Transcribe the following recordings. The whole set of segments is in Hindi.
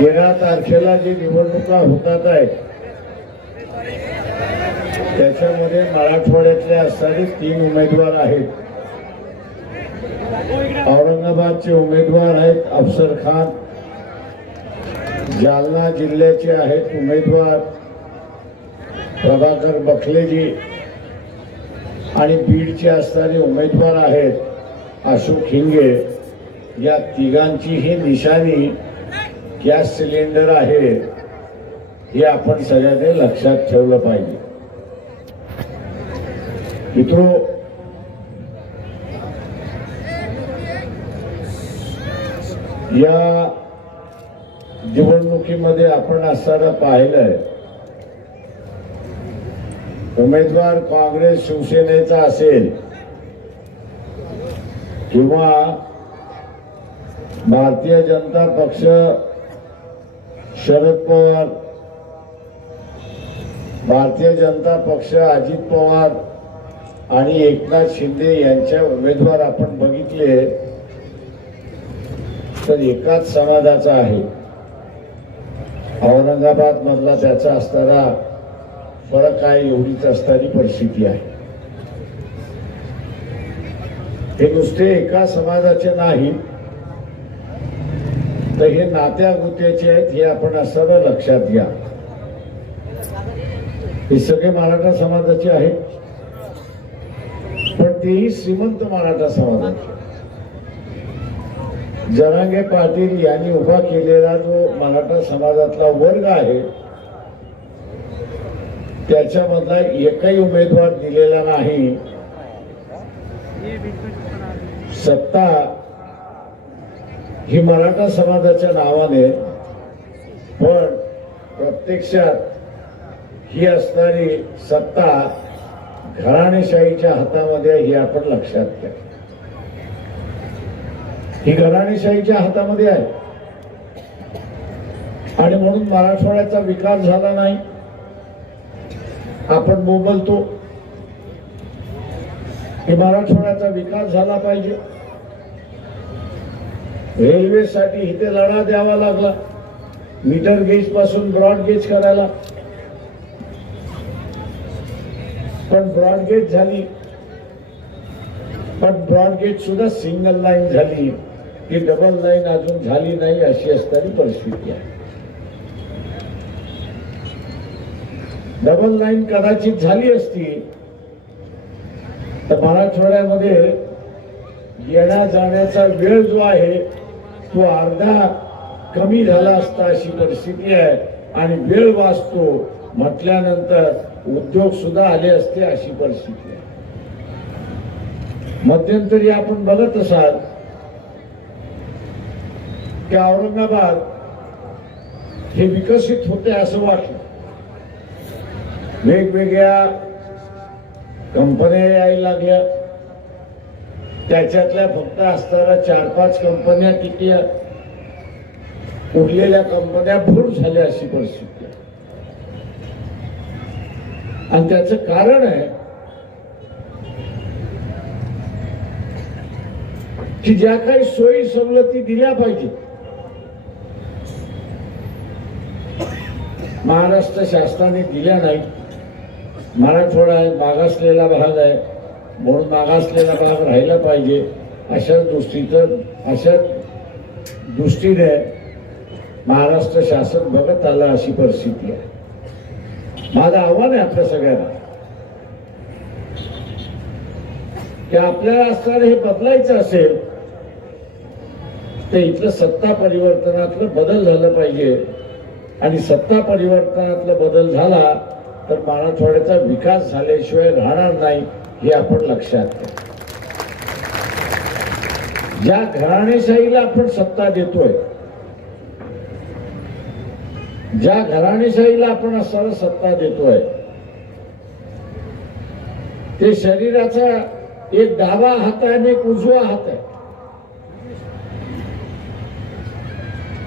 13 तारखेला जी निवडणुका होतात आहेत त्याच्यामध्ये मराठवाड्यातले असणारे 3 उमेदवार आहेत. औरंगाबादचे उमेदवार आहेत अफसर खान, जालना जिल्ह्याचे आहेत उमेदवार प्रभाकर बखलेजी आणि बीडचे असणारे उमेदवार आहेत अशोक हिंगे. या तिघांचीही निशाणी गॅस सिलेंडर आहे हे आपण सगळ्यांनी लक्षात ठेवलं पाहिजे. मित्रो, या निवडणुकीमध्ये आपण असताना पाहिलंय उमेदवार काँग्रेस शिवसेनेचा असेल किंवा भारतीय जनता पक्ष शरद पवार, भारतीय जनता पक्ष अजित पवार आणि एकनाथ शिंदे यांच्या उमेदवार आपण बघितले तर एकाच समाजाचा आहे. औरंगाबाद मधला त्याचा असणारा फरक आहे एवढीच असणारी परिस्थिती आहे. हे नुसते एका समाजाचे नाही तर हे नात्या गोत्याचे आहेत हे आपण असताना लक्षात घ्या. हे सगळे मराठा समाजाचे आहेत पण तेही श्रीमंत मराठा समाजाचे. जरांगे पाटील यांनी उभा केलेला जो मराठा समाजातला वर्ग आहे त्याच्यामधला एकही उमेदवार दिलेला नाही. सत्ता ही मराठा समाजाच्या नावाने पण प्रत्यक्षात ही असणारी सत्ता घराणेशाहीच्या हातामध्ये ही आपण लक्षात घ्या. ही घराणेशाहीच्या हातामध्ये आहे आणि म्हणून मराठवाड्याचा विकास झाला नाही. आपण बोलतो की मराठवाड्याचा विकास झाला पाहिजे. रेल्वेसाठी इथे लढा द्यावा लागला मीटर गेज पासून ब्रॉड गेज करायला, पण ब्रॉड गेज झाली पण ब्रॉड गेज सुद्धा सिंगल लाईन झाली की डबल लाईन अजून झाली नाही अशी असणारी परिस्थिती आहे. डबल लाईन कदाचित झाली असती तर मराठवाड्यामध्ये येण्या जाण्याचा वेळ जो आहे तो अर्धा कमी झाला असता अशी परिस्थिती आहे. आणि वेळ वाचतो म्हटल्यानंतर उद्योग सुद्धा आले असते अशी परिस्थिती आहे. मध्यंतरी आपण बघत असाल की औरंगाबाद हे विकसित होते असं वाटलं. वेगवेगळ्या कंपन्या यायला लागल्या, त्याच्यातल्या फक्त असताना 4-5 कंपन्या टिकल्या, उरलेल्या कंपन्या भूर झाल्या अशी परिस्थिती आहे. आणि त्याचं कारण आहे की ज्या काही सोयी सवलती दिल्या पाहिजे महाराष्ट्र शासनाने दिल्या नाही. मराठवाडा मागासलेला भाग आहे म्हणून मागासलेला भाग राहिला पाहिजे अशा दृष्टीने महाराष्ट्र शासन बघत आलं अशी परिस्थिती आहे. माझं आव्हान आहे आपल्या सगळ्यांना की आपल्याला असणारं हे बदलायचं असेल तर इथलं सत्ता परिवर्तनातलं बदल झालं पाहिजे. आणि सत्ता परिवर्तनातला बदल झाला तर मराठवाड्याचा विकास झाल्याशिवाय राहणार नाही हे आपण लक्षात घ्या. ज्या घराणेशाहीला आपण सत्ता देतोय, ज्या घराणेशाहीला आपण असणारा सत्ता देतोय ते शरीराचा एक डावा हात आहे आणि एक उजवा हात आहे.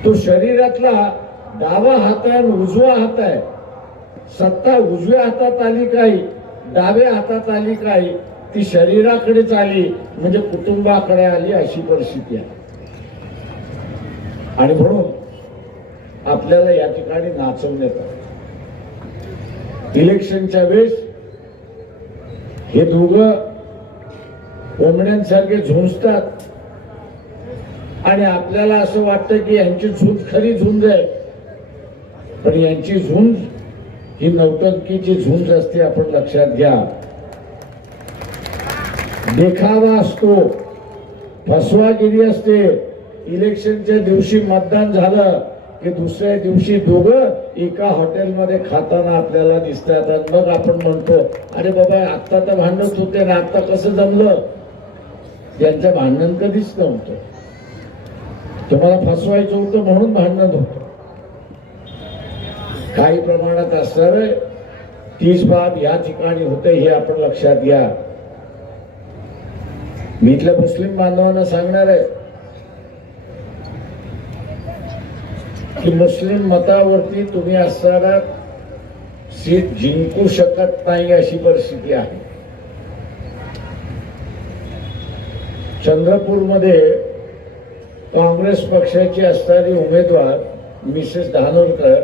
तो शरीरातला डावा हात आहे आणि उजवा हात आहे. सत्ता उजव्या हातात आली काही, डाव्या हातात आली काही, ती शरीराकडेच आली म्हणजे कुटुंबाकडे आली अशी परिस्थिती आहे. आणि म्हणून आपल्याला या ठिकाणी नाचवण्यात आलं. इलेक्शनच्या वेळेस हे दोघं कोंबड्यांसारखे झुंजतात आणि आपल्याला असं वाटतं की यांची झुंज खरी झुंज आहे, पण यांची झुंज ही नौटंकीची झुंज असते. आपण लक्षात घ्या. देखावा असतो, फसवागिरी असते. इलेक्शनच्या दिवशी मतदान झालं की दुसऱ्या दिवशी दोघं एका हॉटेलमध्ये खाताना आपल्याला दिसतात आणि मग आपण म्हणतो अरे बाबा आत्ता तर भांडत होते ना, आता कसं जमलं. त्यांचं भांडण कधीच नव्हतं. तुम्हाला फसवायचं होतं म्हणून भांडण होतं. काही प्रमाणात असणार तीच बाब या ठिकाणी होते, हे आपण लक्षात घ्या. मी इथल्या मुस्लिम बांधवांना सांगणार आहे की मुस्लिम मतावरती तुम्ही असणारा सीट जिंकू शकत नाही अशी परिस्थिती आहे. चंद्रपूरमध्ये काँग्रेस पक्षाची असणारी उमेदवार मिसेस धानोरकर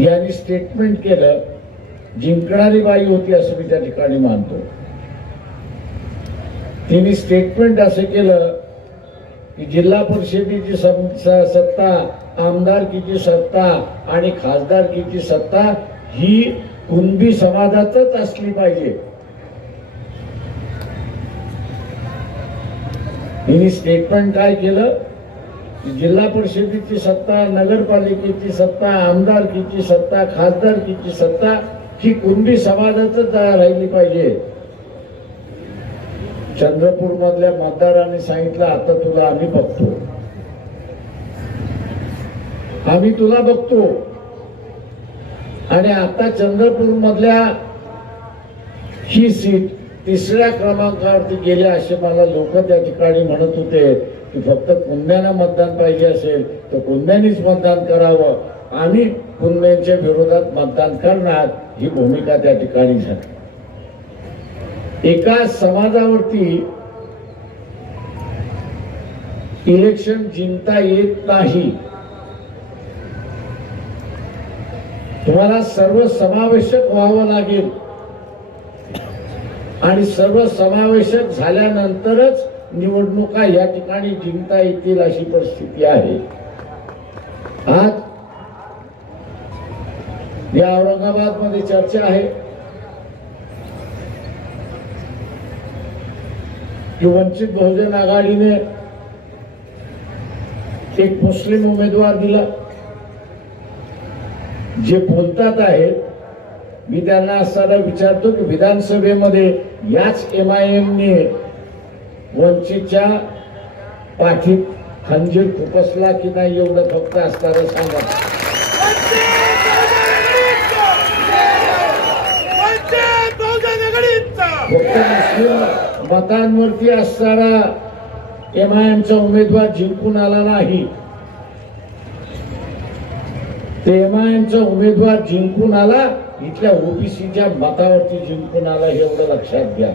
यांनी स्टेटमेंट केलं. जिंकणारी बाई होती असं मी त्या ठिकाणी मानतो. तिने स्टेटमेंट असं केलं की जिल्हा परिषदेची सत्ता, आमदारकीची सत्ता आणि खासदारकीची सत्ता ही कुणबी समाजातच असली पाहिजे. तिने स्टेटमेंट काय केलं, जिल्हा परिषदेची सत्ता, नगरपालिकेची सत्ता, आमदारकीची सत्ता, खासदारकीची सत्ता ही कुणबी समाजातच राहिली पाहिजे. चंद्रपूर मधल्या मतदारांनी सांगितलं आता तुला आम्ही बघतो, आम्ही तुला बघतो. आणि आता चंद्रपूर मधल्या ही सीट तिसऱ्या क्रमांकावरती गेले असे मला लोक त्या ठिकाणी म्हणत होते की फक्त कुणब्यांना मतदान पाहिजे असेल तर कुणब्यांनीच मतदान करावं, आम्ही कुणब्यांच्या विरोधात मतदान करणार, ही भूमिका त्या ठिकाणी झाली. एका समाजावरती इलेक्शन जिंकता येत नाही. तुम्हाला सर्व समावेशक व्हावं लागेल आणि सर्व समावेशक झाल्यानंतरच निवडणुका या ठिकाणी जिंकता येतील अशी परिस्थिती आहे. आज या औरंगाबाद मध्ये चर्चा आहे की वंचित बहुजन आघाडीने एक मुस्लिम उमेदवार दिला. जे बोलतात आहेत मी त्यांना असताना विचारतो की विधानसभेमध्ये याच MIM-ने वंचितच्या पाठीत खंजीर खुपसला की नाही एवढं फक्त असताना सांगा. फक्त मुस्लिम मतांवरती असणारा MIM-चा उमेदवार जिंकून आला नाही, ते MIM-चा उमेदवार जिंकून आला इथल्या OBCच्या मतावरती जिंकून आला, हे एवढं लक्षात घ्या.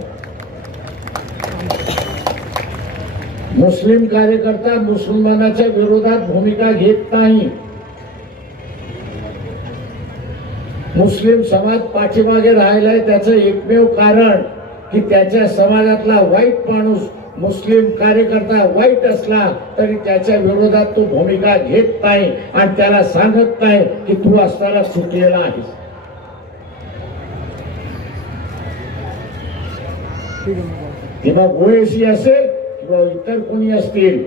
मुस्लिम कार्यकर्ता मुसलमानाच्या विरोधात भूमिका घेत नाही. मुस्लिम समाज पाठीमागे राहिलाय त्याचं एकमेव कारण की त्याच्या समाजातला वाईट माणूस मुस्लिम कार्यकर्ता वाईट असला तरी त्याच्या विरोधात तो भूमिका घेत नाही आणि त्याला सांगत नाही की तू असताना चुकलेला आहेस. किंवा ओएसी असेल किंवा इतर कोणी असतील,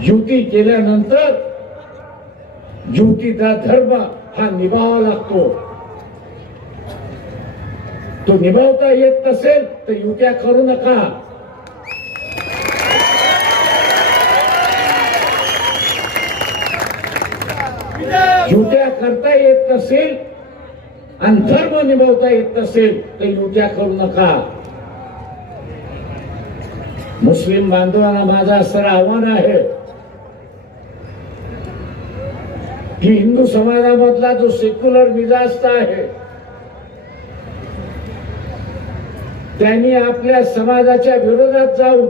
युती केल्यानंतर युतीचा धर्म हा निभावावा लागतो. तो निभावता येत नसेल तर युत्या करू नका. युत्या करता येत नसेल आणि धर्म निभावता येत नसेल तर युत्या करू नका. मुस्लिम बांधवांना माझं असं आव्हान आहे की हिंदू समाजामधला जो सेक्युलर मिजाज आहे त्यांनी आपल्या समाजाच्या विरोधात जाऊन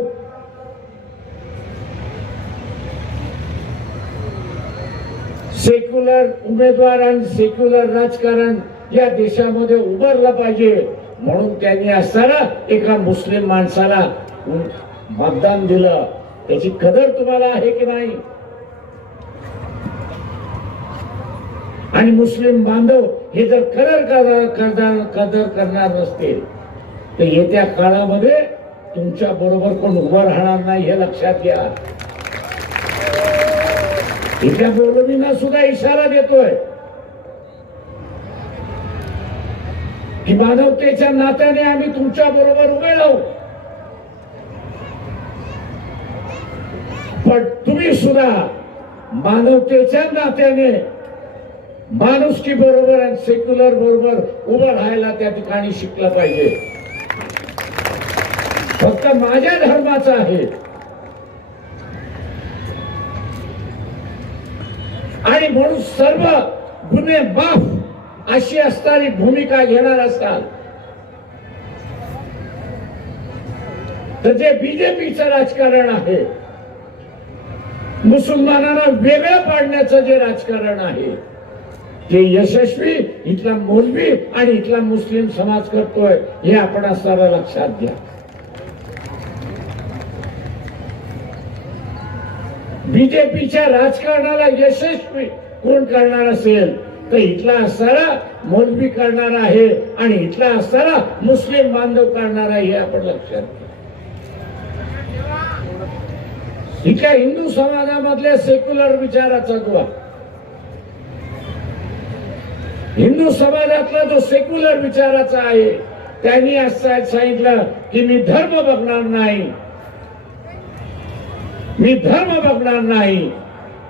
सेक्युलर उमेदवार आणि सेक्युलर राजकारण या देशामध्ये उभारलं पाहिजे, म्हणून त्यांनी असताना एका मुस्लिम माणसाला मतदान दिलं. त्याची कदर तुम्हाला आहे की नाही? आणि मुस्लिम बांधव हे जर कदर करणार नसतील तर येत्या काळामध्ये तुमच्या बरोबर कोण उभं राहणार नाही, हे लक्षात घ्या. इथल्या मौलवींना सुद्धा इशारा देतोय की मानवतेच्या नात्याने आम्ही तुमच्या बरोबर उभे राहू, पण तुम्ही सुद्धा मानवतेच्या नात्याने माणुसकी बरोबर आणि सेक्युलर बरोबर उभं राहायला त्या ठिकाणी शिकलं पाहिजे. फक्त माझ्या धर्माचं आहे आणि म्हणून सर्व गुन्हे माफ अशी असणारी भूमिका घेणार असतात तर जे बीजेपीचं राजकारण आहे, मुसलमानांना वेगळं पाडण्याचं जे राजकारण आहे ते यशस्वी इथला मौलवी आणि इथला मुस्लिम समाज करतोय, हे आपण असताना लक्षात घ्या. बीजेपीच्या राजकारणाला यशस्वी कोण करणार असेल तर इथला असणारा मौलवी करणार आहे आणि इथला असणारा मुस्लिम बांधव करणार आहे, हे आपण लक्षात घ्या. इथल्या हिंदू समाजामधल्या सेक्युलर विचाराचा दुवा, हिंदू समाजातला जो सेक्युलर विचाराचा आहे त्यांनी असं सांगितलं की मी धर्म बघणार नाही, मी धर्म बघणार नाही,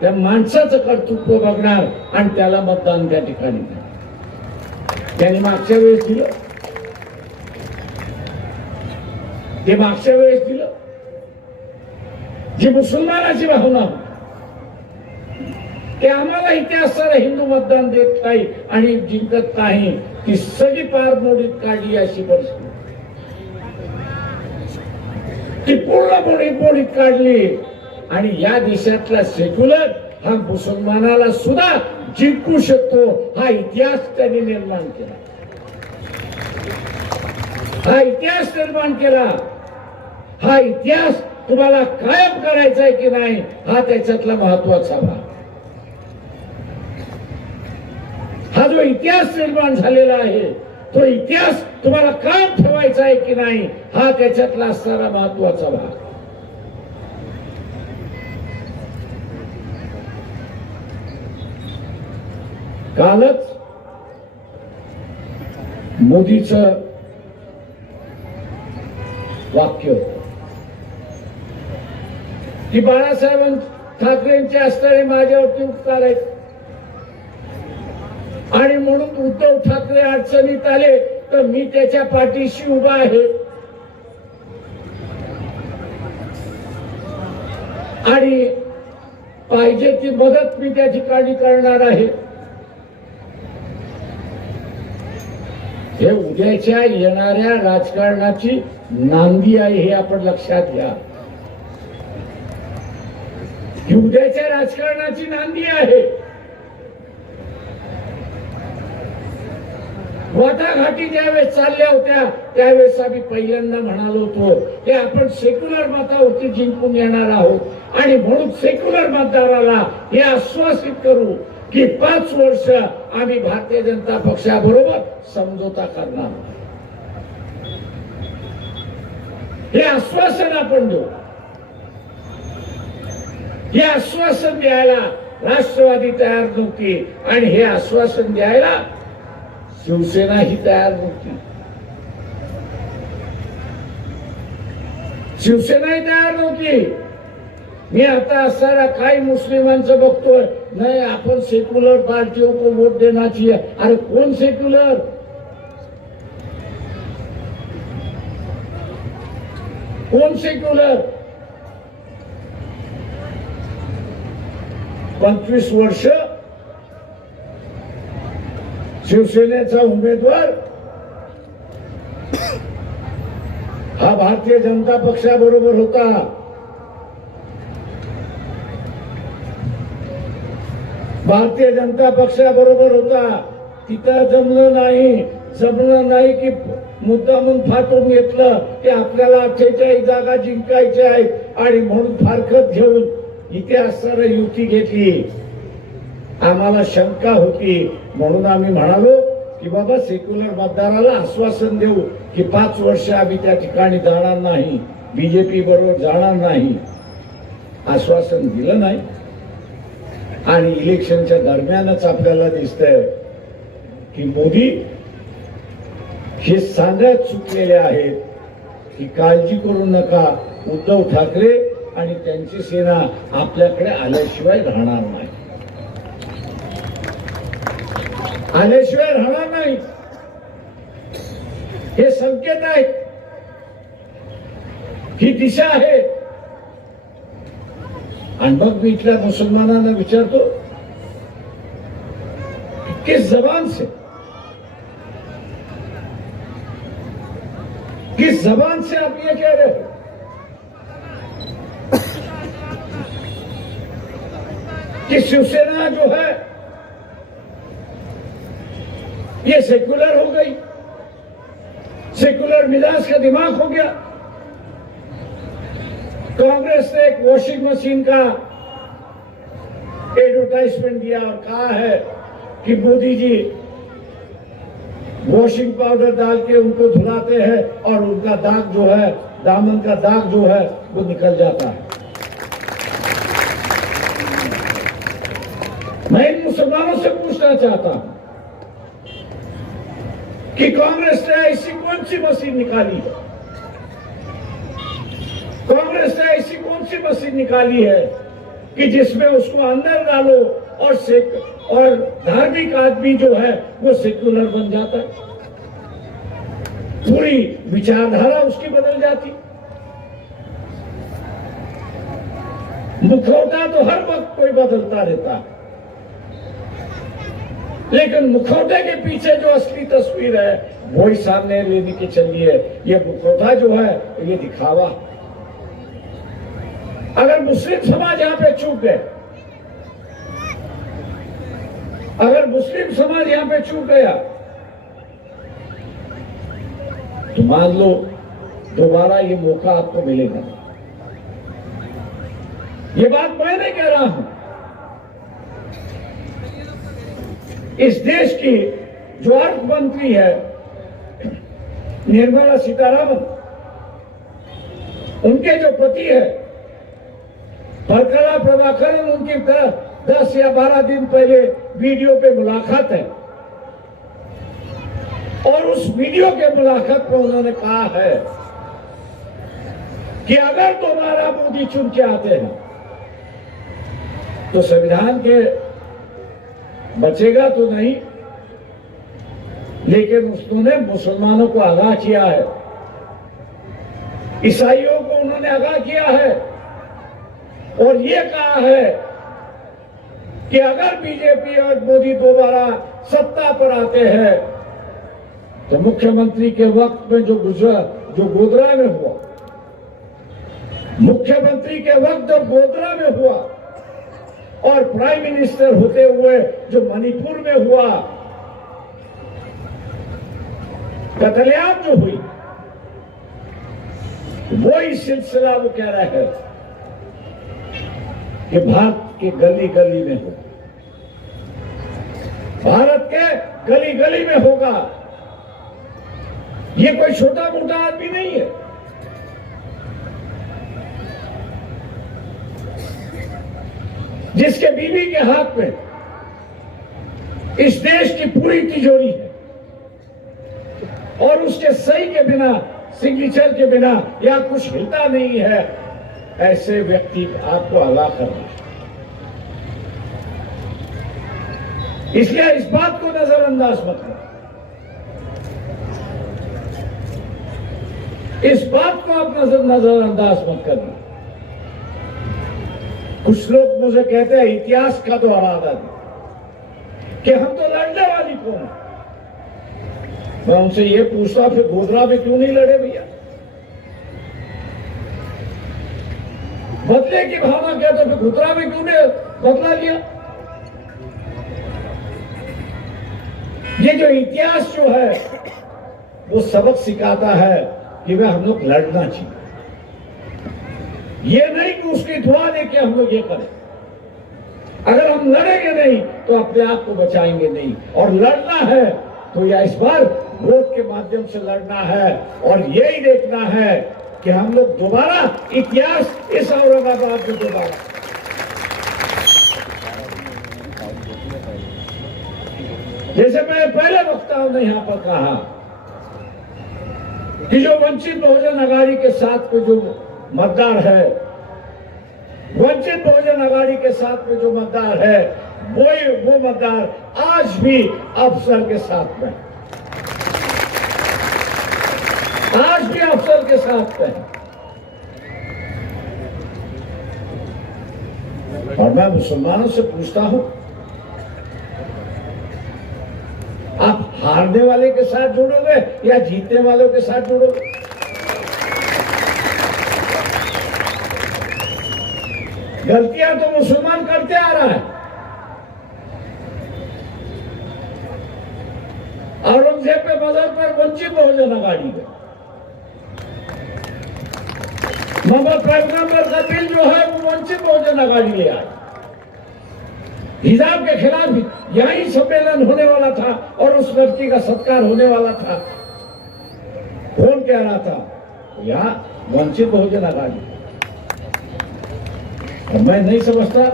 त्या माणसाचं कर्तृत्व बघणार आणि त्याला मतदान त्या ठिकाणी. त्यांनी मागच्या वेळेस दिलं, ते मागच्या वेळेस दिलं. जी मुसलमानाची भावना की आम्हाला इथे असणारा हिंदू मतदान देत नाही आणि जिंकत नाही, ती सगळी पार मोडीत काढली अशी परिस्थिती, ती पूर्ण मोडीत काढली. आणि या देशातला सेक्युलर हा मुसलमानाला सुद्धा जिंकू शकतो, हा इतिहास त्यांनी निर्माण केला, हा इतिहास निर्माण केला. हा इतिहास तुम्हाला कायम करायचा आहे की नाही, हा त्याच्यातला महत्वाचा भाग. हा जो इतिहास निर्माण झालेला आहे तो इतिहास तुम्हाला कायम ठेवायचा आहे की नाही, हा त्याच्यातला असणारा महत्वाचा भाग. कालच मोदीचं वाक्य होतं की बाळासाहेब ठाकरेंचे असणारे माझ्यावरती उपकार आहेत आणि म्हणून उद्धव ठाकरे अडचणीत आले तर मी त्याच्या पाठीशी उभा आहे आणि पाहिजे ती मदत मी त्या ठिकाणी करणार आहे. हे उद्याच्या येणाऱ्या राजकारणाची नांदी आहे, हे आपण लक्षात घ्या. ही उद्याच्या राजकारणाची नांदी आहे. वाटाघाटी ज्यावेळेस चालल्या होत्या त्यावेळेस आम्ही पहिल्यांदा म्हणालो होतो की आपण सेक्युलर मतावरती जिंकून येणार आहोत आणि म्हणून सेक्युलर मतदाराला हे आश्वासित करू की 5 वर्ष आम्ही भारतीय जनता पक्षाबरोबर समझोता करणार, हे आश्वासन आपण देऊ. हे आश्वासन द्यायला राष्ट्रवादी तयार नव्हती आणि हे आश्वासन द्यायला शिवसेना ही तयार नव्हती, शिवसेनाही तयार नव्हती. मी आता असणाऱ्या काही मुस्लिमांचं बघतोय, नाही आपण सेक्युलर पार्टियों को वोट देना चाहिए. अरे कोण सेक्युलर? कोण सेक्युलर? 25 वर्ष शिवसेनेचा उमेदवार हा भारतीय जनता पक्षाबरोबर होता. भारतीय जनता पक्षाबरोबर होता, तिथं जमलं नाही की मुद्दामून फाटून घेतलं की आपल्याला 48 जागा जिंकायच्या आहेत आणि म्हणून फारकत घेऊन इथे असणारी युती घेतली. आम्हाला शंका होती म्हणून आम्ही म्हणालो की बाबा सेक्युलर मतदाराला आश्वासन देऊ की 5 वर्ष आम्ही त्या ठिकाणी जाणार नाही, बीजेपी बरोबर जाणार नाही. आश्वासन दिलं नाही आणि इलेक्शनच्या दरम्यानच आपल्याला दिसतंय की मोदी हे सांगत चुकलेले आहेत की काळजी करू नका, उद्धव ठाकरे आणि त्यांची सेना आपल्याकडे आल्याशिवाय राहणार नाही, आल्याशिवाय राहणार नाही. हे संकेत आहेत, ही दिशा आहे. आणि मग मी इथल्या मुसलमानांना विचारतो, किस जबान से आप ये कह रहे हो? कि शिवसेना जो है ये सेक्युलर हो गई, सेक्युलर मिजाज का दिमाग हो गया. कांग्रेस ने एक वॉशिंग मशीन का एडवर्टाइजमेंट दिया और कहा है कि मोदी जी वॉशिंग पाउडर डाल के उनको धुलाते हैं और उनका दाग जो है, दामन का दाग जो है वो निकल जाता है. मैं इन मुसलमानों से पूछना चाहता हूं कि कांग्रेस ने ऐसी कौन सी मशीन निकाली है, कांग्रेस ने ऐसी कौन सी मशीन निकाली है कि जिसमें उसको अंदर डालो और धार्मिक आदमी जो है वो सेक्युलर बन जाता है, पूरी विचारधारा उसकी बदल जाती. मुखौटा तो हर वक्त कोई बदलता रहता है, लेकिन मुखौटे के पीछे जो असली तस्वीर है वो ही सामने लेने की चलिए. ये मुखौटा जो है ये दिखावा. अगर मुस्लिम समाज यहां पे चूक गए, अगर मुस्लिम समाज यहां पे चूक गया तो मान लो दोबारा ये मौका आपको मिलेगा. ये बात मैं नहीं कह रहा हूं, इस देश की जो अर्थ मंत्री है निर्मला सीतारामन, उनके जो पति है भरकला प्रभाकरन, उनकी 10 या 12 दिन पहले वीडियो पे मुलाकात है और उस वीडियो के मुलाकात में उन्होंने कहा है कि अगर दोबारा मोदी चुन के आते हैं तो संविधान के बचेगा तो नहीं, लेकिन उन्होंने मुसलमानों को आगाह किया है, ईसाइयों को उन्होंने आगाह किया है और ये कहा है कि अगर बीजेपी और मोदी दोबारा सत्ता पर आते हैं तो मुख्यमंत्री के वक्त में जो गोधरा में हुआ, मुख्यमंत्री के वक्त जो गोधरा में हुआ और प्राइम मिनिस्टर होते हुए जो मणिपुर में हुआ कत्लेआम जो हुई, वो ही सिलसिला वो कह रहे हैं कि भारत के गली गली में हो, भारत के गली गली में होगा. ये कोई छोटा मोटा आदमी नहीं है, जिसके बीवी के हाथ में इस देश की पूरी तिजोरी है और उसके सही के बिना, सिग्नेचर के बिना या कुछ हिलता नहीं है, ऐसे व्यक्ति आपको आगाह करना है. इसलिए इस बात को नजरअंदाज मत करो, इस बात को आप नजरअंदाज मत करना. कुछ लोग मुझे कहते हैं इतिहास का तो दोहराना कि हम तो लड़ने वाली कौन है. मैं उनसे ये पूछता फिर गोधरा में क्यों नहीं लड़े भैया? बदले की भावना क्या, तो फिर गोधरा में क्यों नहीं बदला लिया? ये जो इतिहास जो है वो सबक सिखाता है कि वह हम लोग लड़ना चाहिए। ये नहीं कि उसकी दुआ दे के हम लोग ये करें। अगर हम लड़ेंगे नहीं तो अपने आप को बचाएंगे नहीं, और लड़ना है तो या इस बार वोट के माध्यम से लड़ना है, और यही देखना है कि हम लोग दोबारा इतिहास इस औरंगाबाद में दोबारा। जैसे मैंने पहले वक्ताओं ने यहां पर कहा कि जो वंचित बहुजन अघाड़ी के साथ में जो मतदार है, वंचित बहुजन अघाड़ी के साथ में जो मतदार है, वो मतदार आज भी अफसर के साथ में, आज भी अफसर के साथ में। और मैं मुसलमानों से पूछता हूं, आप हारने वाले के साथ जुड़ोगे या जीतने वालों के साथ जुड़ोगे? गलतियां तो मुसलमान करते आ रहा है। औरंगजेब के मदद पर वंचित बहुजन अघाड़ी है। मोहम्मद पैगंबर का बिल जो है वो वंचित बहुजन अघाड़ी ले आए। हिजाब के खिलाफ यही सम्मेलन होने वाला था और उस लड़की का सत्कार होने वाला था। कौन कह रहा था? यहाँ वंचित बहुजन अघाड़ी। और मैं नहीं समझता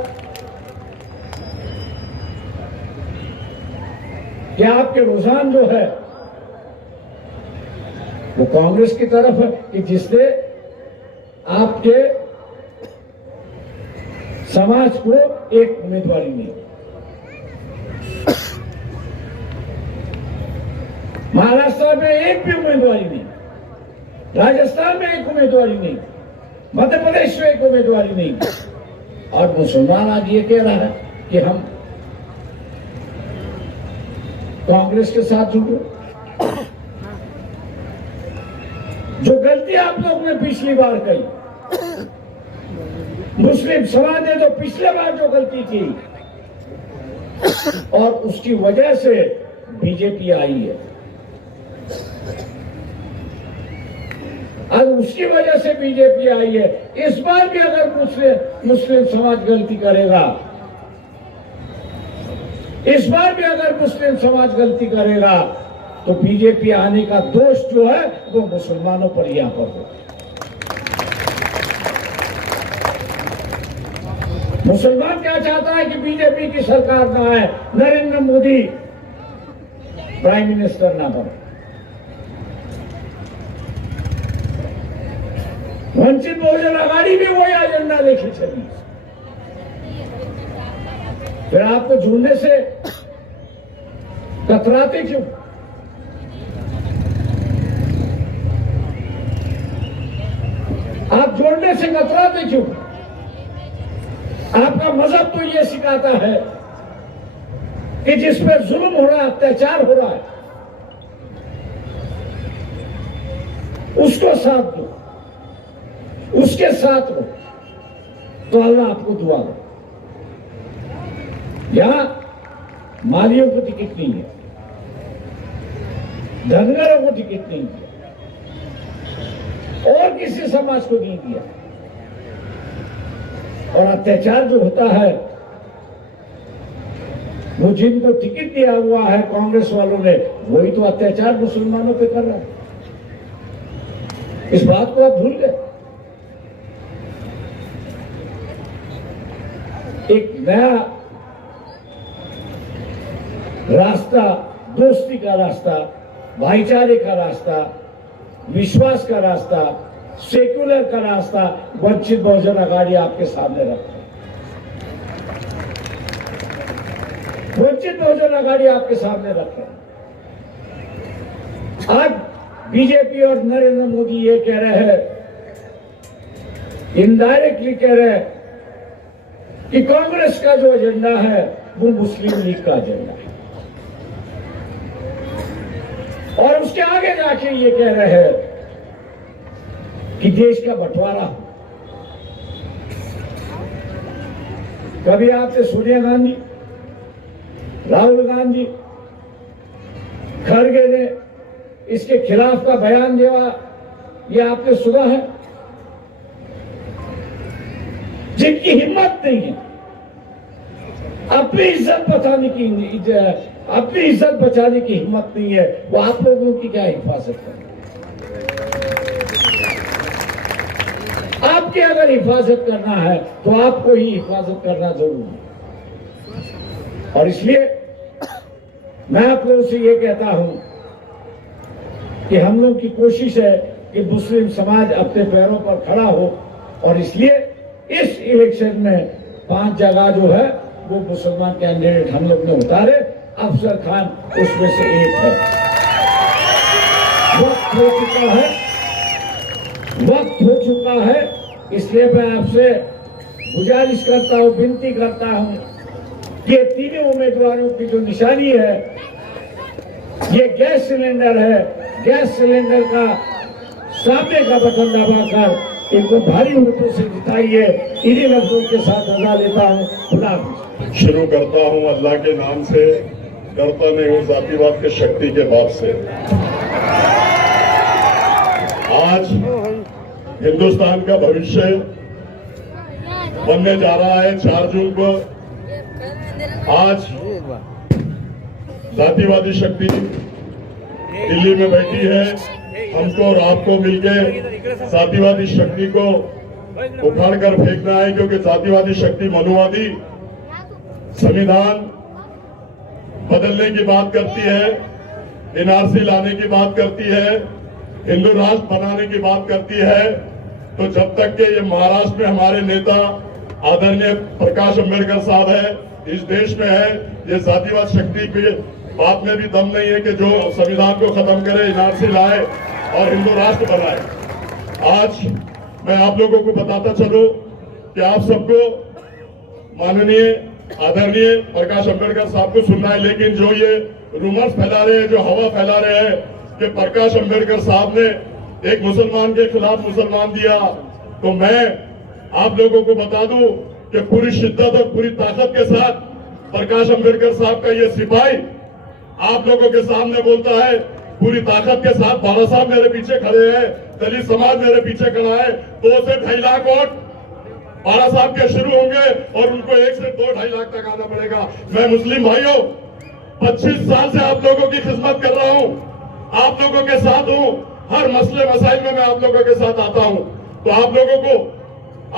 कि आपके रुझान जो है वो कांग्रेस की तरफ है कि जिसने आपके समाज को एक उम्मीदवारी नहीं, महाराष्ट्र में एक भी उम्मीदवारी नहीं, राजस्थान में एक उम्मीदवारी नहीं, मध्य प्रदेश में एक उम्मीदवारी नहीं, और मुसलमान आज ये कह रहा है कि हम कांग्रेस के साथ जुड़ो। जो गलती आप लोग ने पिछली बार कही, मुस्लिम समाज ने तो पिछले बार जो गलती की और उसकी वजह से बीजेपी आई है, आज उसकी वजह से बीजेपी आई है। इस बार भी अगर मुस्लिम समाज गलती करेगा, इस बार भी अगर मुस्लिम समाज गलती करेगा तो बीजेपी आने का दोष जो है वो मुसलमानों पर यहां पर हो। मुसलमान क्या चाहता है कि बीजेपी की सरकार ना आए, नरेंद्र मोदी प्राइम मिनिस्टर ना बने। वंचित बहुजन अघाड़ी भी वही एजेंडा लेके चली। फिर आपको जुड़ने से कतराते क्यों? आप जोड़ने से कतराते क्यों? आपका मजहब तो ये सिखाता है कि जिस पर जुल्म हो रहा है, अत्याचार हो रहा है, उसको साथ दो, उसके साथ हो, तो अल्लाह आपको दुआ दे। यहां मालियों को टिकट नहीं है, धनगरों को टिकट नहीं दिया, और किसी समाज को नहीं दिया। और अत्याचार जो होता है वो जिनको टिकट दिया हुआ है कांग्रेस वालों ने, वही तो अत्याचार मुसलमानों पे कर रहा है। इस बात को आप भूल गए। एक नया रास्ता, दोस्ती का रास्ता, भाईचारे का रास्ता, विश्वास का रास्ता, सेक्युलर का रास्ता वंचित बहुजन अघाड़ी आपके सामने रखते हैं। वंचित बहुजन अघाड़ी आपके सामने रखते हैं। आज बीजेपी और नरेंद्र मोदी ये कह रहे हैं, इनडायरेक्टली कह रहे हैं कि कांग्रेस का जो एजेंडा है वो मुस्लिम लीग का एजेंडा है, और उसके आगे जाके ये कह रहे हैं कि देश का बंटवारा हो। कभी आपने सोनिया गांधी, राहुल गांधी खड़गे ने इसके खिलाफ का बयान दिया, ये आपने सुना है? जिनकी हिम्मत नहीं है अपनी इज्जत बचाने की, अपनी इज्जत बचाने की हिम्मत नहीं है, वो आप लोगों की क्या हिफाजत करें? आपकी अगर हिफाजत करना है तो आपको ही हिफाजत करना जरूरी है। और इसलिए मैं आप लोगों से ये कहता हूं कि हम लोग की कोशिश है कि मुस्लिम समाज अपने पैरों पर खड़ा हो, और इसलिए इस इलेक्शन में 5 जगह जो है वो मुसलमान कैंडिडेट हम लोग ने उतारे। अफजल खान उसमें से एक है। वक्त हो चुका है, वक्त हो चुका है। इसलिए मैं आपसे गुजारिश करता हूं, विनती करता हूं कि ये तीनों उम्मीदवारों की जो निशानी है ये गैस सिलेंडर है। गैस सिलेंडर का सामने का बटन दबाकर इनको भारी वोटों से जिताइए। इन्हीं लफ्जों के साथ रजा लेता हूं। खुदा हाफिज। शुरू करता हूं अल्लाह के नाम से, डरता नहीं हूं जातिवाद के शक्ति के बाप से। आज हिंदुस्तान का भविष्य बनने जा रहा है 4 जून को। आज जातिवादी शक्ति दिल्ली में बैठी है। हमको और आपको मिलकर जातिवादी शक्ति को उखाड़ कर फेंकना है, क्योंकि जातिवादी शक्ति मनुवादी संविधान बदलने की बात करती है, एनआरसी लाने की बात करती है, हिंदू राष्ट्र बनाने की बात करती है। तो जब तक के ये महाराष्ट्र में हमारे नेता आदरणीय प्रकाश अंबेडकर साहब है, इस देश में है, ये जातिवाद शक्ति की बात में भी दम नहीं है कि जो संविधान को खत्म करे, एनआरसी लाए और हिंदू राष्ट्र बनाए। आज मैं आप लोगों को बताता चलूं कि आप सबको माननीय आदरणीय प्रकाश अंबेडकर साहब को सुनना है, लेकिन जो ये रूमर्स फैला रहे हैं, जो हवा फैला रहे हैं कि प्रकाश अंबेडकर साहब ने एक मुसलमान के खिलाफ मुसलमान दिया, तो मैं आप लोगों को बता दूं कि पूरी शिद्दत और पूरी ताकत के साथ प्रकाश अंबेडकर साहब का ये सिपाही आप लोगों के सामने बोलता है, पूरी ताकत के साथ। बाबा साहब मेरे पीछे खड़े हैं, दलित समाज मेरे पीछे खड़ा है। 2 से 2.5 लाख वोट बाबा साहब के शुरू होंगे और उनको 1 से 2.5 लाख तक आना पड़ेगा। मैं मुस्लिम भाइयों 25 साल से आप लोगों की खिदमत कर रहा हूं, आप लोगों के साथ हूं, हर मसले मसाइल में मैं आप लोगों के साथ आता हूं। तो आप लोगों को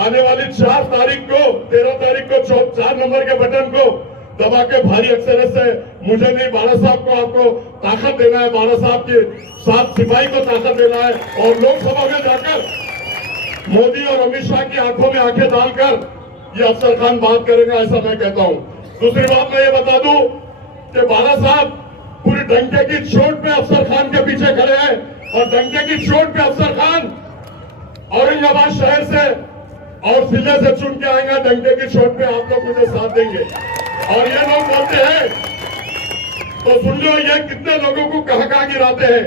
आने वाली 4 तारीख को, 13 तारीख को 4 नंबर के बटन को दबा के भारी अक्सरियत से, मुझे नहीं, बाला साहब को आपको ताकत देना है, बाला साहब के साथ सिपाही को ताकत देना है, और लोकसभा में जाकर मोदी और अमित शाह की आंखों में आंखें डालकर ये अफसर खान बात करेंगे, ऐसा मैं कहता हूं। दूसरी बात मैं ये बता दूं कि बाला साहब पूरी डंके की चोट पे अफसर खान के पीछे खड़े हैं, और डंके की चोट पे अफसर खान औरंगाबाद शहर से और जिले से चुन के आएंगे। डंके की चोट पे आप लोग मुझे साथ देंगे। और ये लोग बोलते हैं तो सुन लो, ये कितने लोगों को कहां गिराते हैं।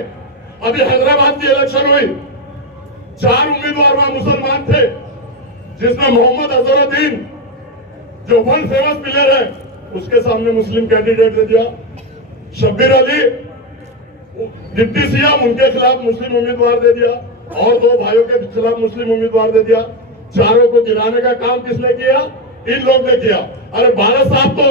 अभी हैदराबाद की इलेक्शन हुई, 4 उम्मीदवार वहां मुसलमान थे, जिसमें मोहम्मद अजहरुद्दीन जो वर्ल्ड फेमस प्लेयर है उसके सामने मुस्लिम कैंडिडेट दे दिया। शब्बीर अली डिप्टी सीएम, उनके खिलाफ मुस्लिम उम्मीदवार दे दिया, और 2 भाइयों के खिलाफ मुस्लिम उम्मीदवार दे दिया। चारों को गिराने का काम किसने किया? इन लोग ने किया। अरे बाला साहब तो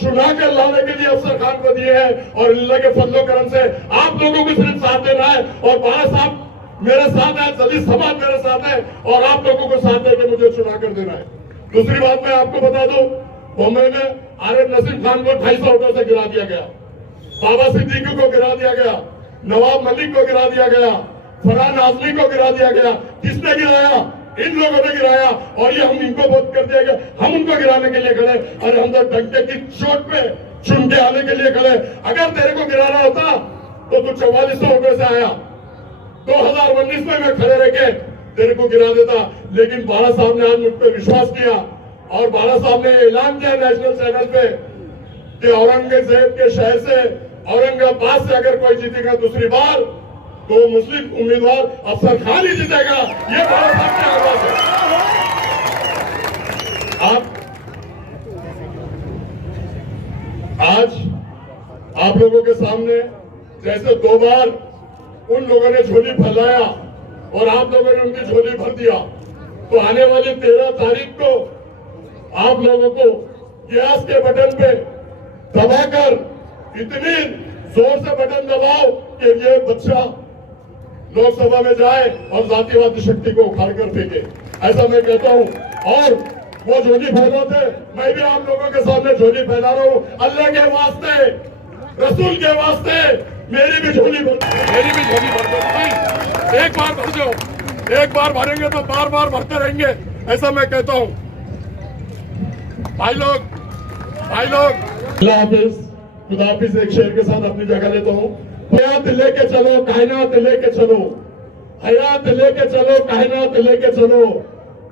चुना कर लाने के लिए अफसर खान को दिए हैं, और अल्लाह के फजलो करम से आप लोगों को सिर्फ साथ देना है, और बाला साहब मेरे साथ है, दलित समाज मेरे साथ है, और आप लोगों को साथ देकर मुझे चुना कर देना है। दूसरी बात मैं आपको बता दूं, बॉम्बे में आरिफ नसीम खान को 250 वोटों से गिरा दिया गया, बाबा सिद्दीकी को गिरा दिया गया, नवाब मलिक को गिरा दिया गया, फरहान आजमी को गिरा दिया गया। किसने गिराया? इन लोगों ने गिराया, और ये हम इनको वोट कर दिया गया, हम उनको गिराने के लिए खड़े। अरे हम तो डंके की चोट पे चुन के आने के लिए खड़े। अगर तेरे को गिराना होता तो तू 4400 वोटों से आया, 2019 में मैं खड़े रह के तेरे को गिरा देता। लेकिन बाला साहब ने आज मुझ पर विश्वास किया, और बाला साहब ने ऐलान किया नेशनल चैनल पे कि औरंगजेब के शहर से, औरंगाबाद से अगर कोई जीतेगा दूसरी बार, तो मुस्लिम उम्मीदवार अफसर खान ही जीतेगा। ये बाला साहब की आवाज है। आज आप लोगों के सामने जैसे 2 बार उन लोगों ने झोली फैलाया और आप लोगों ने उनकी झोली भर दिया, तो आने वाली 13 तारीख को आप लोगों को गैस के बटन पे दबाकर इतनी जोर से बटन दबाओ कि ये बच्चा लोकसभा में जाए और जातिवादी शक्ति को उखाड़ कर फेंके। ऐसा मैं कहता हूं। और वो झोली फैलाते, मैं भी आप लोगों के सामने झोली फैला रहा हूं। अल्लाह के वास्ते, रसूल के वास्ते मेरी भी झोली भर दो भाई। एक बार भर दो, एक बार भरेंगे तो बार बार भरते रहेंगे, ऐसा मैं कहता हूं। भाई लोग अल्लाह हाफिज, खुदा हाफिज। एक शेर के साथ अपनी जगह लेता हूं। हयात लेके चलो, कायनात लेके चलो, हयात लेके चलो, कायनात लेके चलो।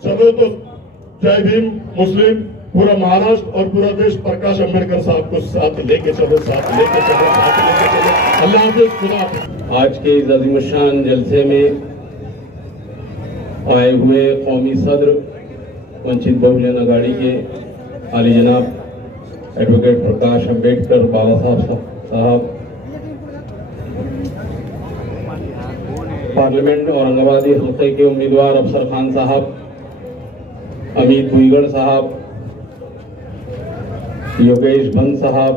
चलो तो जय भीम मुस्लिम, पूरा महाराष्ट्र और पूरा देश प्रकाश अंबेडकर साहब को साथ लेके चलो, साथ लेके चलो, साथ लेके चलो। अल्लाह हाफिज, खुदा हाफिज। आज के इस अज़ीमुश्शान जलसे में आए हुए कौमी सदर वंचित बहुजन अघाड़ी के आली जनाब एडवोकेट प्रकाश अंबेडकर बाला साहब, पार्लियामेंट औरंगाबादी हल्के के उम्मीदवार अफसर खान साहब, अमित भुईगढ़ साहब, योगेश भंग साहब,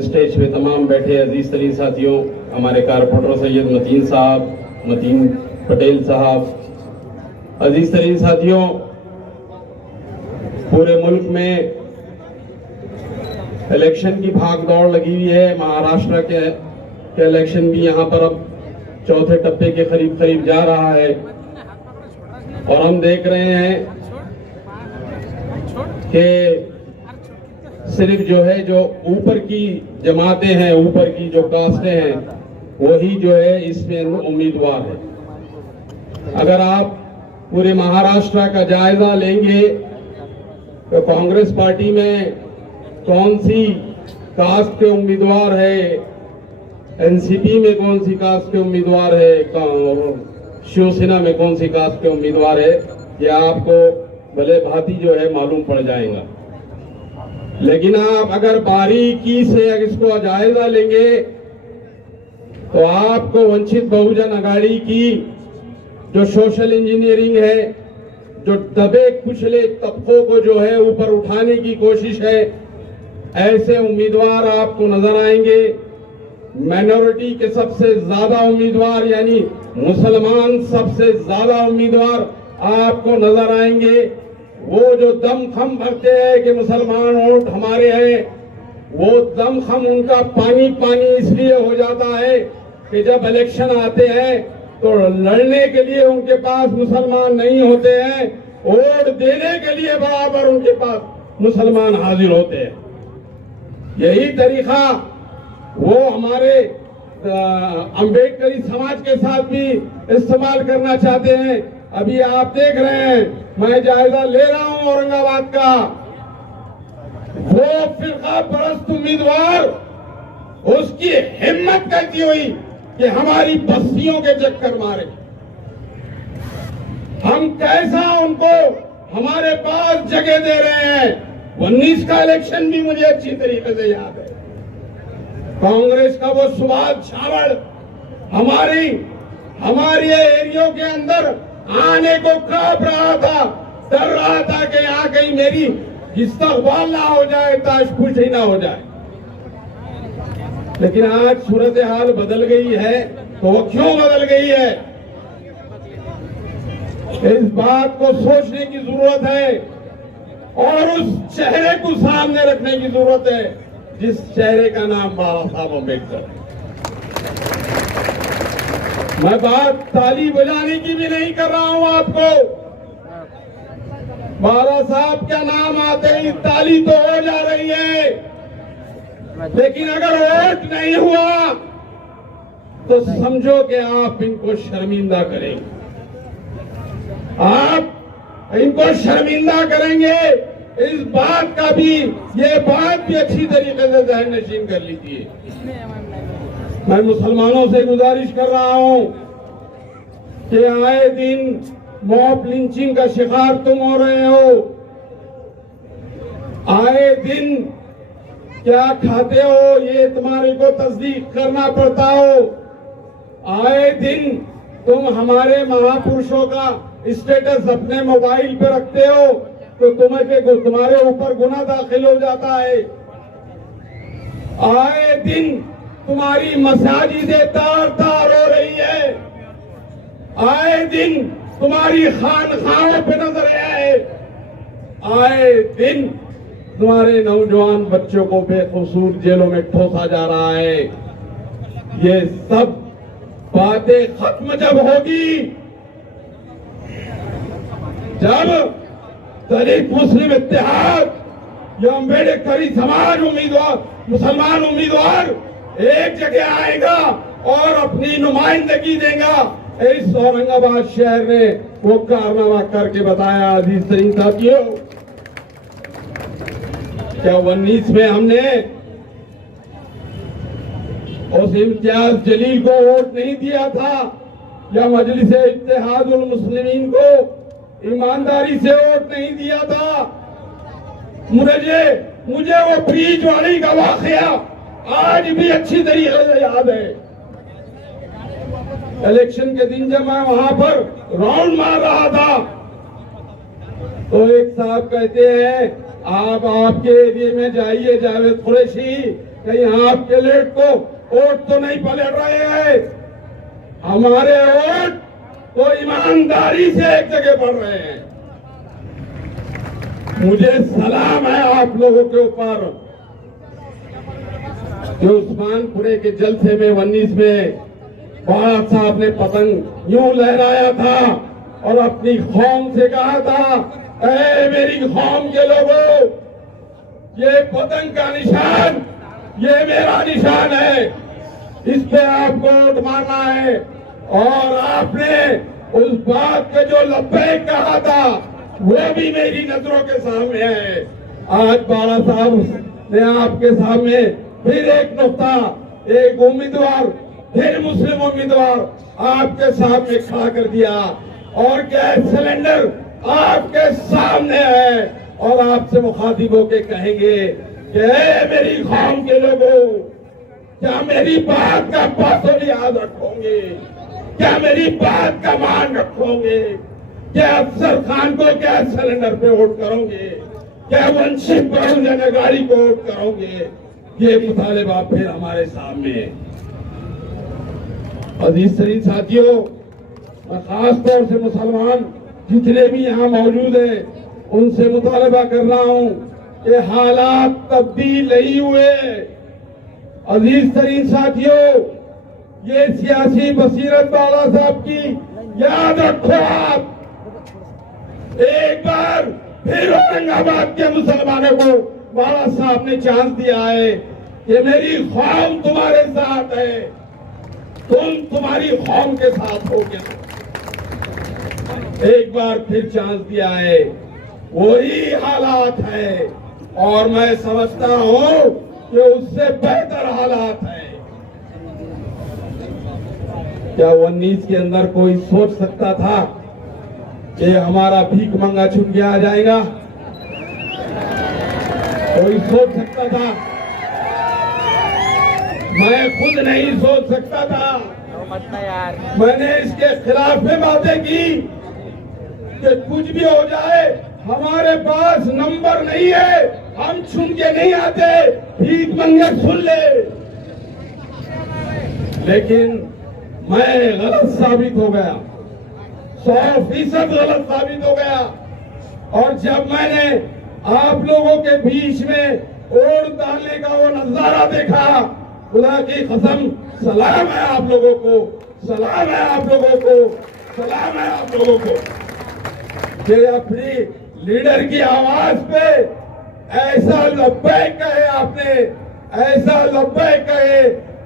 स्टेज पे तमाम बैठे अजीज तरीन साथियों, हमारे कारपोरेटर सैयद मतीन साहब, मतीन पटेल साहब, अजीज तरीन साथियों, पूरे मुल्क में इलेक्शन की भाग दौड़ लगी हुई है। महाराष्ट्र के इलेक्शन भी यहाँ पर अब चौथे टप्पे के करीब जा रहा है और हम देख रहे हैं कि सिर्फ जो है जो ऊपर की जमातें हैं, ऊपर की जो कास्टें हैं, वही जो है इसमें उम्मीदवार है। अगर आप पूरे महाराष्ट्र का जायजा लेंगे तो कांग्रेस पार्टी में कौन सी कास्ट के उम्मीदवार है, एनसीपी में कौन सी कास्ट के उम्मीदवार है, शिवसेना में कौन सी कास्ट के उम्मीदवार है, ये आपको भले भांति जो है मालूम पड़ जाएगा। लेकिन आप अगर बारीकी से इसको जायजा लेंगे तो आपको वंचित बहुजन अघाड़ी की जो सोशल इंजीनियरिंग है, जो दबे कुचले तबकों को जो है ऊपर उठाने की कोशिश है, ऐसे उम्मीदवार आपको नजर आएंगे। माइनॉरिटी के सबसे ज्यादा उम्मीदवार यानी मुसलमान सबसे ज्यादा उम्मीदवार आपको नजर आएंगे। वो जो दमखम भरते हैं कि मुसलमान वोट हमारे हैं, वो दमखम उनका पानी पानी इसलिए हो जाता है कि जब इलेक्शन आते हैं तो लड़ने के लिए उनके पास मुसलमान नहीं होते हैं, वोट देने के लिए बराबर उनके पास मुसलमान हाजिर होते हैं। यही तरीका वो हमारे अंबेडकरी समाज के साथ भी इस्तेमाल करना चाहते हैं। अभी आप देख रहे हैं, मैं जायजा ले रहा हूं औरंगाबाद का, वो फिरका परस्त उम्मीदवार, उसकी हिम्मत करती हुई कि हमारी बस्तियों के चक्कर मारे। हम कैसा उनको हमारे पास जगह दे रहे हैं। 19 का इलेक्शन भी मुझे अच्छी तरीके से याद है। कांग्रेस का वो सुभाष छावड़ हमारी एरियो के अंदर आने को कांप रहा था, डर रहा था कि यहाँ कहीं मेरी इस्तकबाल ना हो जाए, ताशपुश ही ना हो जाए। लेकिन आज सूरत हाल बदल गई है। तो वो क्यों बदल गई है, इस बात को सोचने की जरूरत है और उस चेहरे को सामने रखने की जरूरत है जिस चेहरे का नाम बाबा साहब अम्बेडकर है। मैं बात ताली बजाने की भी नहीं कर रहा हूं आपको। बाबा साहब का नाम आते ही ताली तो हो जा रही है, लेकिन अगर वोट नहीं हुआ तो समझो कि आप इनको शर्मिंदा करेंगे, आप इनको शर्मिंदा करेंगे। इस बात का भी, ये बात भी अच्छी तरीके से ज़हन नशीन कर लीजिए। मैं मुसलमानों से गुजारिश कर रहा हूं कि आए दिन मॉब लिंचिंग का शिकार तुम हो रहे हो, आए दिन क्या खाते हो ये तुम्हारे को तस्दीक करना पड़ता हो। आए दिन तुम हमारे महापुरुषों का स्टेटस अपने मोबाइल पे रखते हो तो तुम्हारे ऊपर गुनाह दाखिल हो जाता है। आए दिन तुम्हारी मसाजिदें तार तार हो रही है। आए दिन तुम्हारी खानखाओं पे नजर आए। आए दिन तुम्हारे नौजवान बच्चों को बेकसूर जेलों में ठोसा जा रहा है। ये सब बातें खत्म जब होगी, जब दलित मुस्लिम इत्तेहाद या अम्बेडकरी समाज उम्मीदवार मुसलमान उम्मीदवार एक जगह आएगा और अपनी नुमाइंदगी देगा। इस औरंगाबाद शहर ने वो कारनामा करके बताया। अजीज तरीन साथियों, क्या 19 में हमने उस इम्तियाज जलील को वोट नहीं दिया था या मजलिस इत्तेहादुल मुस्लिमीन को ईमानदारी से वोट नहीं दिया था? मुझे वो ब्रिज वाली का वाकया आज भी अच्छी तरीके से याद है। इलेक्शन के दिन जब मैं वहां पर राउंड मार रहा था तो एक साहब कहते हैं, आप आपके एरिया में जाइए जावेद कुरैशी, कहीं आपके लेट को वोट तो नहीं पलट रहे हैं। हमारे वोट तो ईमानदारी से एक जगह पड़ रहे हैं। मुझे सलाम है आप लोगों के ऊपर जो उस्मानपुरे के जलसे में 19 में बादशाह साहब ने पतंग यूं लहराया था और अपनी कौम से कहा था, ऐ मेरी कौम के लोगों, ये पतंग का निशान ये मेरा निशान है, इस पे आपको वोट मारना है। और आपने उस बात के जो लब्बैक कहा था वो भी मेरी नजरों के सामने है। आज बाला साहब ने आपके सामने फिर एक नुक्ता, एक उम्मीदवार, फिर मुस्लिम उम्मीदवार आपके सामने खड़ा कर दिया और गैस सिलेंडर आपके सामने है और आपसे मुखातिब होके कहेंगे कि मेरी कौम के लोगों, क्या मेरी बात का पासो याद रखोगे? क्या मेरी बात का मान रखोगे? क्या अफसर खान को गैस सिलेंडर पे वोट करोगे? क्या वंशिक बहुजन गाड़ी को वोट करोगे? ये मुतालिबा फिर हमारे सामने है। अजीज तरीन साथियों, मैं खास तौर से मुसलमान जितने भी यहाँ मौजूद हैं उनसे मुतालबा कर रहा हूँ कि हालात तब्दील नहीं हुए। अजीज तरीन साथियों, ये सियासी बसीरत बाला साहब की याद रखो। आप एक बार फिर औरंगाबाद के मुसलमानों को बाला साहब ने चांस दिया है कि मेरी कौम तुम्हारे साथ है, तुम तुम्हारी कौम के साथ होगे। एक बार फिर चांस दिया है, वही हालात है और मैं समझता हूं कि उससे बेहतर हालात है। क्या 19 के अंदर कोई सोच सकता था कि हमारा भीख मंगा छूट के आ जाएगा? कोई सोच सकता था? मैं खुद नहीं सोच सकता था। मैंने इसके खिलाफ में बातें की कि कुछ भी हो जाए हमारे पास नंबर नहीं है, हम छूट के नहीं आते, भीख मंगे सुन ले। लेकिन मैं गलत साबित हो गया, 100% गलत साबित हो गया। और जब मैंने आप लोगों के बीच में वोट डालने का वो नजारा देखा, खुदा की कसम, सलाम है आप लोगों को, सलाम है आप लोगों को, सलाम है आप लोगों को कि अपनी लीडर की आवाज पे ऐसा लब्बैक कहे आपने, ऐसा लब्बैक कहे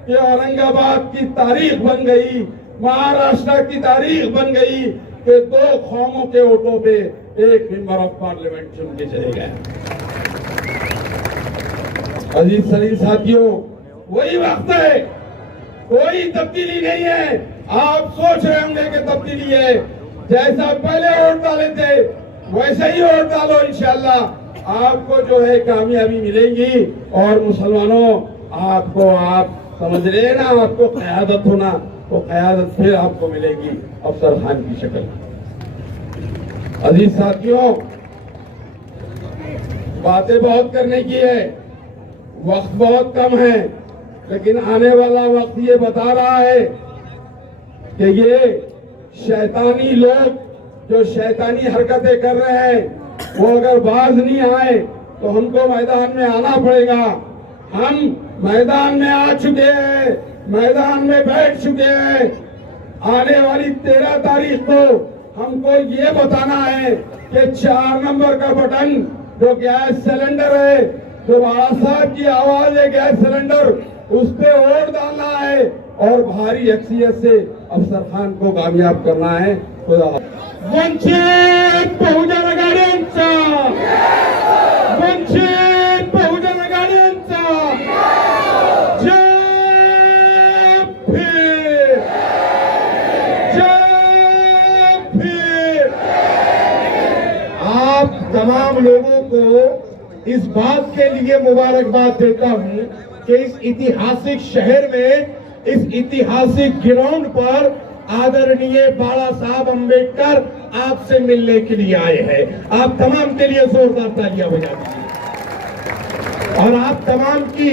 कि औरंगाबाद की तारीख बन गई, महाराष्ट्र की तारीख बन गई कि 2 कौमों के वोटों पे एक मेंबर ऑफ पार्लियामेंट चुन के चले गए। अजीज तरीन साथियों, वही वक्त है, कोई तब्दीली नहीं है। आप सोच रहे होंगे कि तब्दीली है, जैसा पहले वोट डाले थे वैसे ही वोट डालो इंशाल्लाह। आपको जो है कामयाबी मिलेगी। और मुसलमानों, आपको आप समझ रहे हैं ना, आपको क़यादत होना, वो क़यादत फिर आपको मिलेगी अफसर खान की शक्ल। अजीज साथियों, बातें बहुत करने की है, वक्त बहुत कम है, लेकिन आने वाला वक्त ये बता रहा है कि ये शैतानी लोग जो शैतानी हरकतें कर रहे हैं, वो अगर बाज नहीं आए तो हमको मैदान में आना पड़ेगा। हम मैदान में आ चुके हैं, मैदान में बैठ चुके हैं। आने वाली 13 तारीख को हमको ये बताना है कि 4 नंबर का बटन जो गैस सिलेंडर है, जो बाबा साहब की आवाज है गैस सिलेंडर, उस पे वोट डालना है और भारी अक्सरियत से अफसर खान को कामयाब करना है। खुदा वंचित बहुजन आघाडीचा, वंचित बहुजन आघाडीचा जय भीम, जय भीम। आप तमाम लोगों को इस बात के लिए मुबारकबाद देता हूं कि इस ऐतिहासिक शहर में, इस ऐतिहासिक ग्राउंड पर आदरणीय बाला साहब अम्बेडकर आपसे मिलने के लिए आए हैं। आप तमाम के लिए जोरदार तालियां बजा दीजिए। और आप तमाम की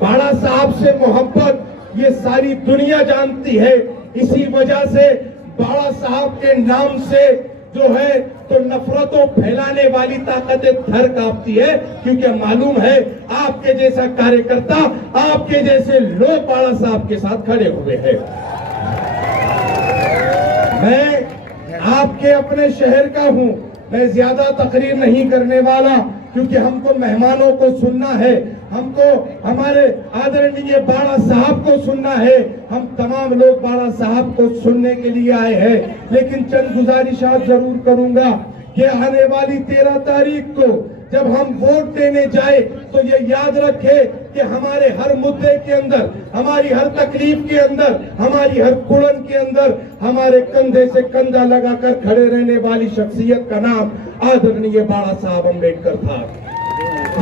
बाला साहब से मोहब्बत ये सारी दुनिया जानती है। इसी वजह से बाला साहब के नाम से जो है तो नफरतों फैलाने वाली ताकतें थर कांपती है, क्योंकि मालूम है आपके जैसा कार्यकर्ता, आपके जैसे लोग बाला साहब के साथ खड़े हुए हैं। मैं आपके अपने शहर का हूं, मैं ज्यादा तकरीर नहीं करने वाला, क्योंकि हमको मेहमानों को सुनना है, हमको हमारे आदरणीय बाला साहब को सुनना है। हम तमाम लोग बाला साहब को सुनने के लिए आए हैं, लेकिन चंद गुजारिशात जरूर करूंगा कि आने वाली 13 तारीख को जब हम वोट देने जाए तो ये याद रखे कि हमारे हर मुद्दे के अंदर, हमारी हर तकलीफ के अंदर, हमारी हर कुड़न के अंदर हमारे कंधे से कंधा लगाकर खड़े रहने वाली शख्सियत का नाम आदरणीय बाला साहब अम्बेडकर था।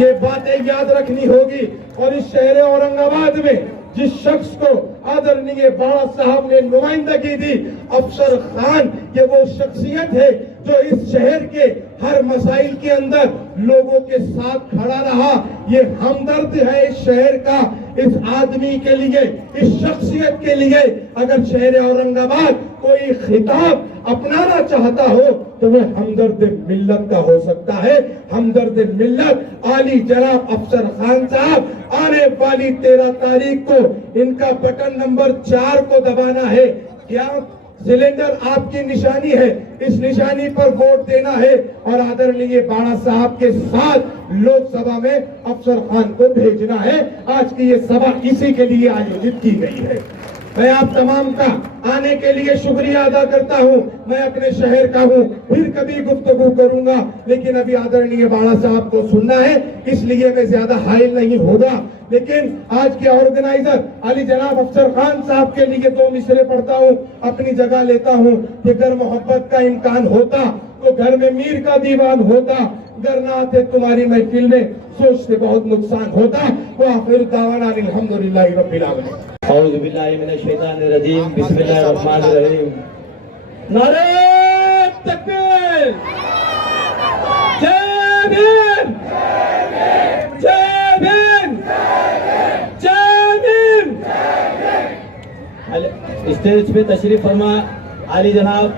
ये बातें याद रखनी होगी। और इस शहर औरंगाबाद में जिस शख्स को आदरणीय बाला साहब ने नुमाइंदगी दी, अफसर खान, ये वो शख्सियत है जो इस शहर के हर मसाइल के अंदर लोगों के साथ खड़ा रहा। ये हमदर्द है इस शहर का, इस आदमी के लिए, इस शख्सियत के लिए। अगर शहर औरंगाबाद कोई खिताब अपनाना चाहता हो तो वह हमदर्द मिल्लत का हो सकता है। हमदर्द मिल्लत आली जनाब अफसर खान साहब, आने वाली 13 तारीख को इनका बटन नंबर 4 को दबाना है। क्या सिलेंडर आपकी निशानी है, इस निशानी पर वोट देना है और आदरणीय बाला साहब के साथ लोकसभा में अफसर खान को भेजना है। आज की ये सभा इसी के लिए आयोजित की गई है। मैं आप तमाम का आने के लिए शुक्रिया अदा करता हूं। मैं अपने शहर का हूं, फिर कभी गुफ्तगू करूंगा, लेकिन अभी आदरणीय बाला साहब को सुनना है, इसलिए मैं ज्यादा हाइल नहीं होगा। लेकिन आज के ऑर्गेनाइजर अली जनाब अफसर खान साहब के लिए 2 मिसरे पढ़ता हूं, अपनी जगह लेता हूं कि अगर मोहब्बत का इम्कान होता तो घर में मीर का दीवान होता, अगर ना आते तुम्हारी महफिल में सोच से बहुत नुकसान होता। वो आखिर दावाना अल्हम्दुलिल्लाह रब्बिल आलमीन। औज़ु बिल्लाहि मिनश शैतानिर रजीम, बिस्मिल्लाहिर रहमानिर रहीम। नारे तकबीर, जय भीम, जय भीम, जय भीम। स्टेज पे तशरीफ फरमा आली जनाब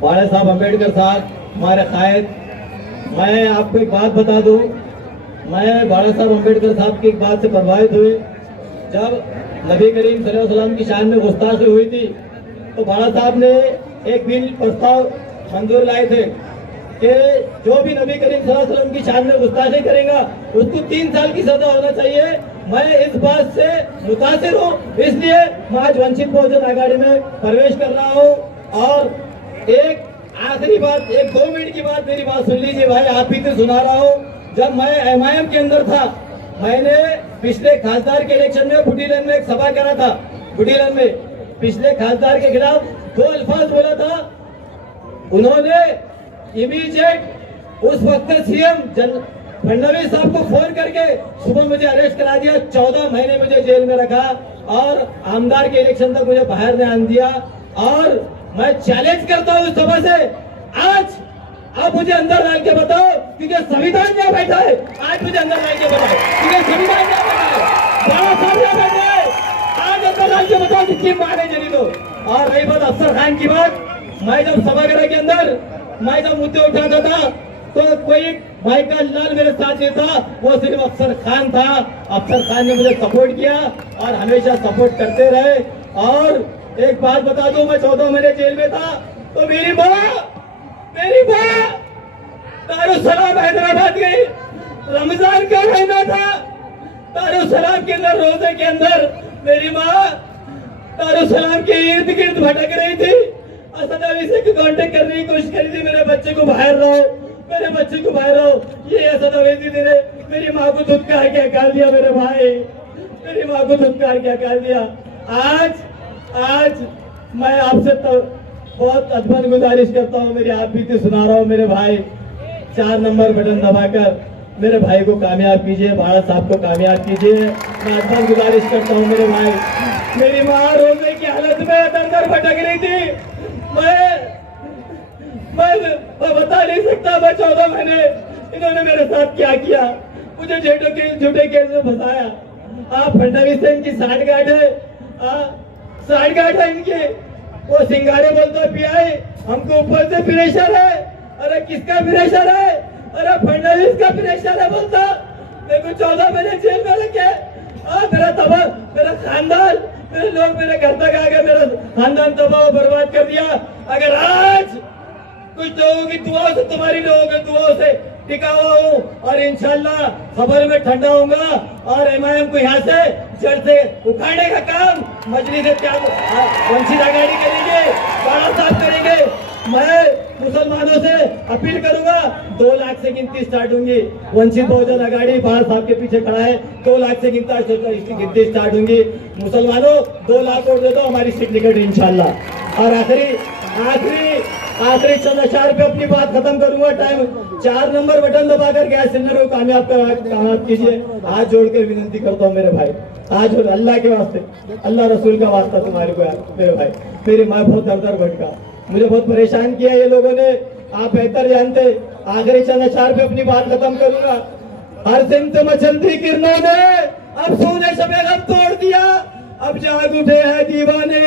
बाला साहब अम्बेडकर साहब, हमारे कायद। मैं आपको एक बात बता दूं, मैं बाला साहब अम्बेडकर साहब की एक बात से प्रभावित हुई। जब नबी करीम सल्लल्लाहु अलैहि वसल्लम की शान में गुस्ताखी हुई थी तो बाला साहब ने एक बिल प्रस्ताव मंजूर लाए थे कि जो भी नबी करीम सल्लल्लाहु अलैहि वसल्लम की शान में गुस्ताखी करेगा उसको 3 साल की सजा होना चाहिए। मैं इस बात से मुतासिर हूँ, इसलिए मैं आज वंचित बहुजन आघाड़ी में प्रवेश कर रहा हूँ। और एक आखिरी बात, 1-2 मिनट की बात, मेरी बात सुन लीजिए भाई, आप ही से सुना रहा हूँ। जब मैं MIM के अंदर था, मैंने पिछले खासदार के इलेक्शन में बुटीलन में एक सभा करा था। बुटीलन में पिछले खासदार के खिलाफ 2 अल्फाज बोला था। उन्होंने इमीडिएट उस वक्त CM फडणवीस साहब को फोन करके सुबह मुझे अरेस्ट करा दिया, 14 महीने मुझे जेल में रखा और आमदार के इलेक्शन तक मुझे बाहर नहीं आने दिया। और मैं चैलेंज करता हूँ इस सभा से, आज आप मुझे अंदर डाल के बताओ, क्योंकि संविधान यहाँ बैठा है। आज मुझे अंदर डाल के बताओ, क्योंकि संविधान यहाँ बैठा है, बाबा साहब यहाँ बैठे हैं। आज अंदर डाल के बताओ कितनी मार है जरी तो। और रही बात अफसर खान की बात, मैं जब सभागृह के अंदर मैं जब मुद्दे उठाता था तो कोई भाई का लाल मेरे साथ नहीं था, वो सिर्फ अफसर खान था। अफसर खान ने मुझे सपोर्ट किया और हमेशा सपोर्ट करते रहे। और एक बात बता दूं, मैं 14 महीने जेल में था तो मेरी माँ दारुसलाम हैदराबाद गई। रमजान का महीना था, दारुसलाम के अंदर रोजे के अंदर मेरी माँ दारुसलाम के इर्द गिर्द भटक रही थी। असद अली से कांटेक्ट करने की कोशिश करी थी, मेरे बच्चे को बाहर रहो, मेरे बच्चे को बाहर रहो। ये असद अवैधी ने मेरी माँ को धुतकार के हकार दिया, मेरे भाई मेरी माँ को धुतकार के हकार दिया। आज मैं आपसे तो बहुत अद्भुत गुजारिश करता हूँ, मेरी आप बीती सुना रहा हूँ मेरे भाई, 4 नंबर बटन दबाकर मेरे भाई को कामयाब कीजिए, भारत साहब को कामयाब कीजिए। मैं अद्भुत गुजारिश करता हूँ मेरे भाई। मेरी माँ रोजे की हालत में दर भटक रही थी। मैं बता नहीं सकता, मैं 14 महीने इन्होंने मेरे साथ क्या किया, मुझे झूठे केस में फंसाया। आप फडणवीस से इनकी साठगांठ है, साठगांठ है इनकी। वो सिंगारे बोलता है पीआई, हमको ऊपर से प्रेशर है। अरे किसका प्रेशर है? अरे फडणवीस का प्रेशर है बोलता। देखो 14 महीने जेल में रखे, मेरा खानदान, मेरे लोग मेरे घर तक आ गए, मेरा खानदान तबाह बर्बाद कर दिया। अगर आज कुछ लोगों की दुआओं से, तुम्हारी लोगों की दुआओं से टिका हुआ हूँ और इंशाल्लाह खबर में ठंडा होऊंगा और एमआईएम को यहाँ से जड़ से उखाड़ने का काम मजलिस वंचित आघाड़ी करेंगे, बाड़ा साहब करेंगे। मैं मुसलमानों से अपील करूंगा, 2 लाख से गिनती स्टार्ट होंगी। वंचित बहुजन आघाड़ी बाड़ा साहब के पीछे खड़ा है, 2 लाख से गिनती स्टार्ट होंगी। मुसलमानों 2 लाख वोट दे दो, हमारी सीट निकल इंशाल्लाह। और आखिरी चंद अशार पे अपनी बात खत्म करूंगा। टाइम 4 नंबर बटन दबाकर गैस सिलेंडर को कामयाब कीजिए। हाथ जोड़कर विनती करता हूँ मेरे भाई, आज अल्लाह के वास्ते, अल्लाह रसूल का वास्ता तुम्हारे को यार मेरे भाई। मेरी माँ बहुत दर भटका, मुझे बहुत परेशान किया ये लोगों ने, आप बेहतर जानते। आखिरी चंद अशार पे अपनी बात खत्म करूंगा। हर सिमत मचलती किरणों ने अब सोने शबे गम तोड़ दिया, अब जाग उठे हैं दीवाने,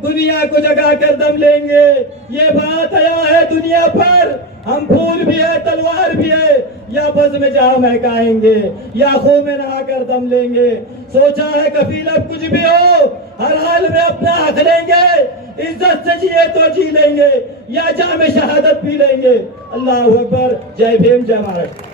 दुनिया को जगा कर दम लेंगे। ये बात आया है दुनिया पर, हम फूल भी है तलवार भी है, या बज़ में जहाँ महकाएंगे या खून में नहा कर दम लेंगे। सोचा है कफील अब कुछ भी हो, हर हाल में अपना हक लेंगे। इज्जत से जिए तो जी लेंगे या जाम शहादत पी लेंगे। अल्लाह अकबर, जय भीम, जय महाराष्ट्र।